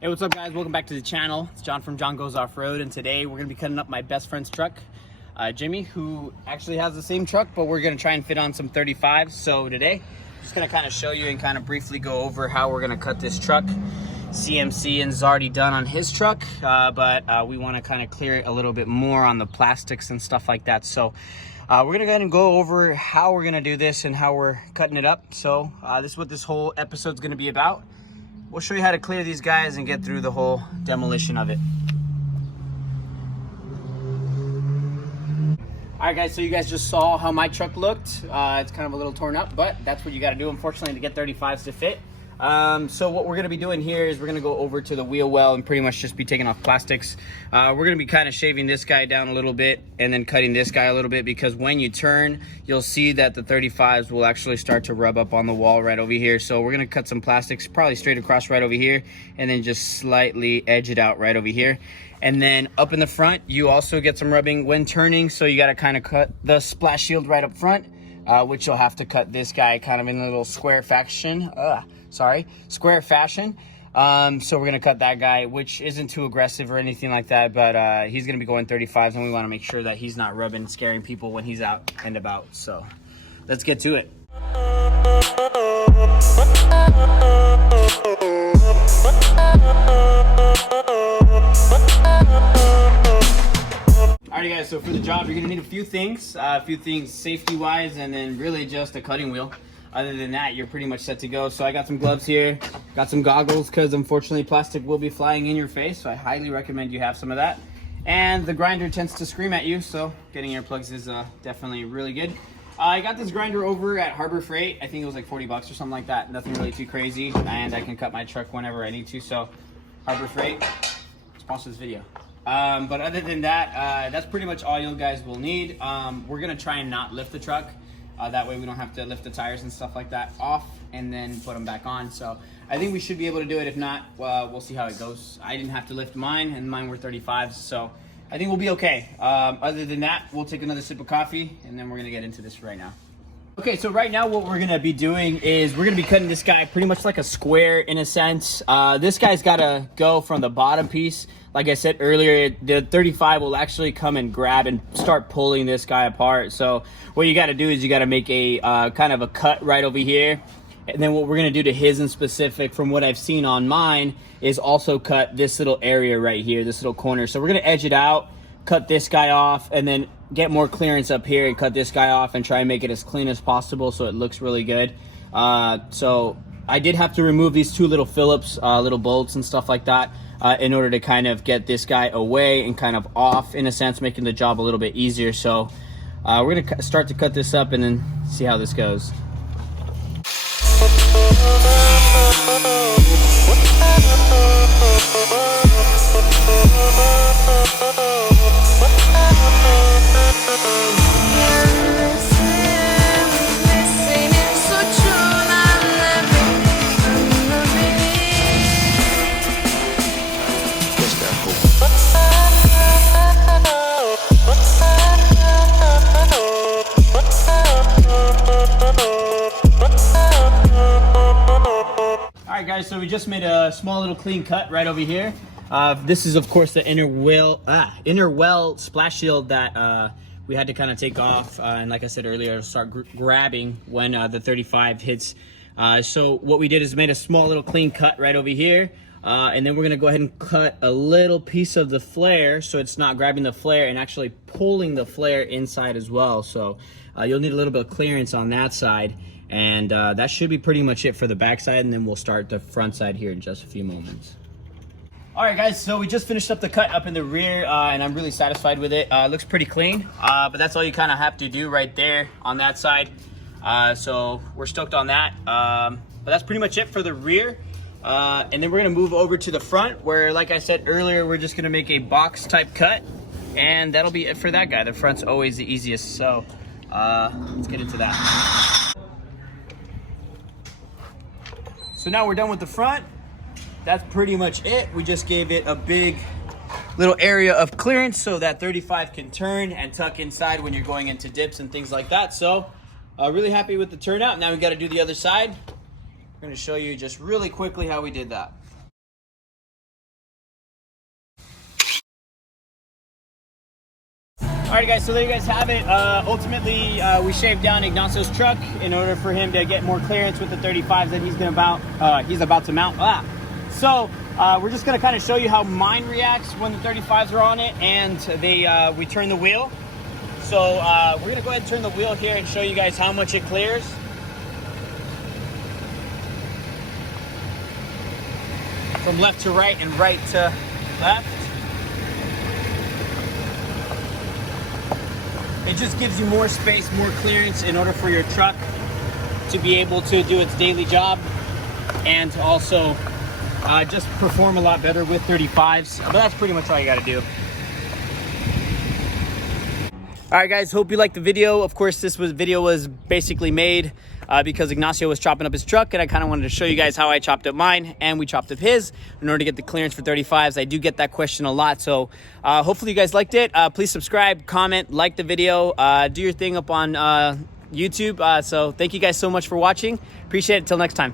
Hey, what's up guys? Welcome back to the channel. It's John from John.goes.offroad, and today we're gonna be cutting up my best friend's truck, Jimmy, who actually has the same truck, but we're gonna try and fit on some 35s. So today, I'm just gonna kind of show you and kind of briefly go over how we're gonna cut this truck. CMC is already done on his truck, but we wanna kind of clear it a little bit more on the plastics and stuff like that. So we're gonna go ahead and go over how we're gonna do this and how we're cutting it up. So this is what this whole episode's gonna be about. We'll show you how to clear these guys and get through the whole demolition of it. All right guys, so you guys just saw how my truck looked. It's kind of a little torn up, but that's what you got to do, unfortunately, to get 35s to fit. So what we're going to be doing here is we're going to go over to the wheel well and pretty much just be taking off plastics. We're going to be kind of shaving this guy down a little bit and then cutting this guy a little bit, because when you turn, you'll see that the 35s will actually start to rub up on the wall right over here. So we're going to cut some plastics probably straight across right over here and then just slightly edge it out right over here. And then up in the front, you also get some rubbing when turning. So you got to kind of cut the splash shield right up front, which you'll have to cut this guy kind of in a little square fashion. Square fashion. So we're gonna cut that guy, which isn't too aggressive or anything like that, but he's gonna be going 35s, and we want to make sure that he's not rubbing, scaring people when he's out and about. So let's get to it. Alrighty guys, so for the job, you're gonna need a few things safety wise, and then really just a cutting wheel. Other than that, you're pretty much set to go. So I got some gloves here, got some goggles, because unfortunately plastic will be flying in your face, so I highly recommend you have some of that. And the grinder tends to scream at you, so getting earplugs is definitely really good. I got this grinder over at Harbor Freight. I think it was like 40 bucks or something like that. Nothing really too crazy, and I can cut my truck whenever I need to. So Harbor Freight, sponsor this video. But other than that, that's pretty much all you guys will need. We're gonna try and not lift the truck. That way we don't have to lift the tires and stuff like that off and then put them back on. So I think we should be able to do it. If not, we'll see how it goes. I didn't have to lift mine, and mine were 35s, so I think we'll be okay. Other than that, we'll take another sip of coffee, and then we're gonna get into this right now. Okay, so right now what we're gonna be doing is we're gonna be cutting this guy pretty much like a square in a sense. This guy's gotta go from the bottom piece. Like I said earlier, the 35 will actually come and grab and start pulling this guy apart. So what you gotta do is you gotta make a kind of a cut right over here. And then what we're gonna do to his in specific, from what I've seen on mine, is also cut this little area right here, this little corner. So we're gonna edge it out, cut this guy off, and then get more clearance up here and cut this guy off and try and make it as clean as possible so it looks really good. So I did have to remove these two little Phillips, little bolts and stuff like that, in order to kind of get this guy away and kind of off, in a sense, making the job a little bit easier. So we're gonna start to cut this up and then see how this goes. Alright guys, so we just made a small little clean cut right over here. This is of course the inner well splash shield that we had to kind of take off, and like I said earlier, start grabbing when the 35 hits. So what we did is made a small little clean cut right over here, and then we're gonna go ahead and cut a little piece of the flare so it's not grabbing the flare and actually pulling the flare inside as well. So you'll need a little bit of clearance on that side. And that should be pretty much it for the back side, and then we'll start the front side here in just a few moments. All right guys, so we just finished up the cut up in the rear, and I'm really satisfied with it. It looks pretty clean, but that's all you kind of have to do right there on that side. So we're stoked on that. But that's pretty much it for the rear. And then we're gonna move over to the front, where, like I said earlier, we're just gonna make a box type cut, and that'll be it for that guy. The front's always the easiest, so let's get into that. So now we're done with the front. That's pretty much it. We just gave it a big little area of clearance so that 35 can turn and tuck inside when you're going into dips and things like that. So really happy with the turnout. Now we got to do the other side. We're going to show you just really quickly how we did that. Alright guys, so there you guys have it. Ultimately, we shaved down Ignacio's truck in order for him to get more clearance with the 35s that he's about to mount. So we're just gonna kind of show you how mine reacts when the 35s are on it and we turn the wheel. So we're gonna go ahead and turn the wheel here and show you guys how much it clears. From left to right and right to left. It just gives you more space, more clearance in order for your truck to be able to do its daily job and to also just perform a lot better with 35s. But that's pretty much all you got to do. All right, guys, hope you liked the video. Of course, this video was basically made because Ignacio was chopping up his truck, and I kind of wanted to show you guys how I chopped up mine, and we chopped up his in order to get the clearance for 35s. I do get that question a lot, so hopefully you guys liked it. Please subscribe, comment, like the video, do your thing up on YouTube. So thank you guys so much for watching. Appreciate it. Till next time.